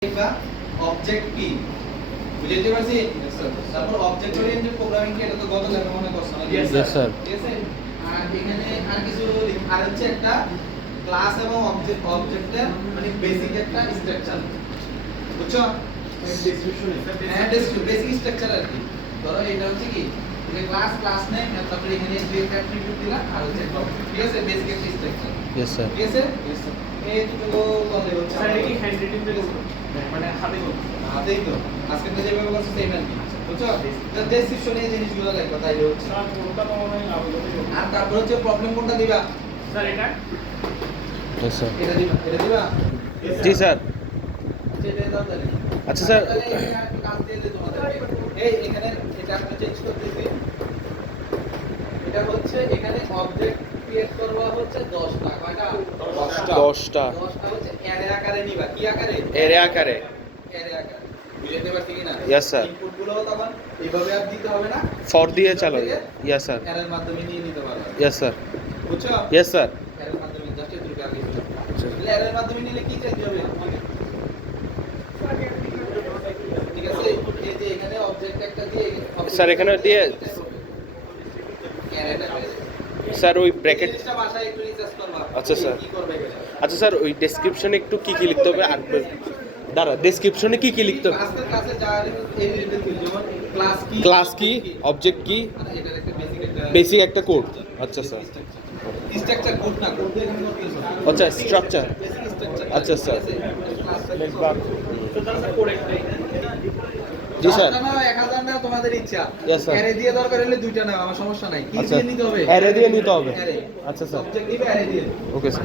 বা অবজেক্ট কি বুঝাইতে পারছি? তারপর অবজেক্ট ওরিয়েন্টেড প্রোগ্রামিং কি এটা তো গত লেখা মনে করছ না? Yes sir. ঠিক আছে। আর এখানে আর কিছু আর হচ্ছে একটা ক্লাস এবং অবজেক্টের মানে বেসিক একটা স্ট্রাকচার বুঝছো? ডেসক্রিপশন হ্যাঁ বেসিক স্ট্রাকচার আর কি। ধরো এটা হচ্ছে কি যে ক্লাস নেম তারপরে এখানে একটা অ্যাট্রিবিউট দিলাম আর হচ্ছে ঠিক আছে বেসিক একটা স্ট্রাকচার। Yes sir. ঠিক আছে? এই দুটো বলে হচ্ছে স্যার এটা কি হ্যান্ড রিটেন পেজ মানে হাতে করতে হাতেই তো আজকে তো যেভাবে করছে সেই ম্যান বুঝছো? তো ডেসক্রিপশনে এই জিনিসগুলো লিখবা তাইলে হচ্ছে। স্যার কোনটা তো মনে হয় আবেদন আর তারপর হচ্ছে প্রবলেম কোনটা দিবা? স্যার এটা यस सर। এটা দিবা जी सर। এটা দাও তাহলে। আচ্ছা স্যার। তাহলে এখানে একটা কাজ দিয়ে দিই তোমাদেরকে। এই এখানে এটা আমরা চেঞ্জ করতেছি। এটা হচ্ছে এখানে অবজেক্ট ক্রিয়েট করবা হচ্ছে 10টা কয়টা? 10টা 10টা হচ্ছে অ্যারে আকারে নিবা। কি আকারে? এরে আকারে। অ্যারে আকারে। বুঝতে পারছি কি না? Yes, sir. ইনপুট গুলো তখন এইভাবে আর দিতে হবে না। ফর দিয়ে চালাবে। Yes sir. অ্যারের মাধ্যমে নিয়ে নিতে পারবে। Yes sir. বুঝছো? Yes sir. অ্যারের মাধ্যমে জাস্ট এই দুটো আগে। তাহলে অ্যারের মাধ্যমে নিলে কি চেঞ্জ হবে? ঠিক আছে এই যে এখানে অবজেক্ট একটা দিয়ে স্যার এখানে দিয়ে অ্যারেটা স্যার ওই ব্র্যাকেট। জিনিসটা ভাষায় একটু রিসার্চ করবা। আচ্ছা, স্যার। কি করবে এটা? আচ্ছা স্যার ওই ডেসক্রিপশনে একটু কি কি লিখতে হবে আর দাঁড়া ডেসক্রিপশনে কি কি লিখতে হবে? ক্লাসের কাছে যা এই রিলেটেড যেমন ক্লাস কি, অবজেক্ট কি, আর এটার একটা বেসিক একটা কোড। আচ্ছা স্যার। স্ট্রাকচার কোড না কোড দিয়ে এখানে নোট দিয়েছো আচ্ছা স্ট্রাকচার। বেসিক স্ট্রাকচার আচ্ছা, স্যার। তো স্যার করে একটাই জি স্যার। 1000 না তোমাদের ইচ্ছা। Yes, sir. অ্যারে দিয়ে দরকার হলে দুইটা নাও আমার সমস্যা নাই। কি আচ্ছা দিয়ে নিতে হবে? অ্যারে দিয়ে নিতে হবে। অ্যারে। আচ্ছা স্যার। অবজেক্ট দিবে অ্যারে দিয়ে। Okay sir.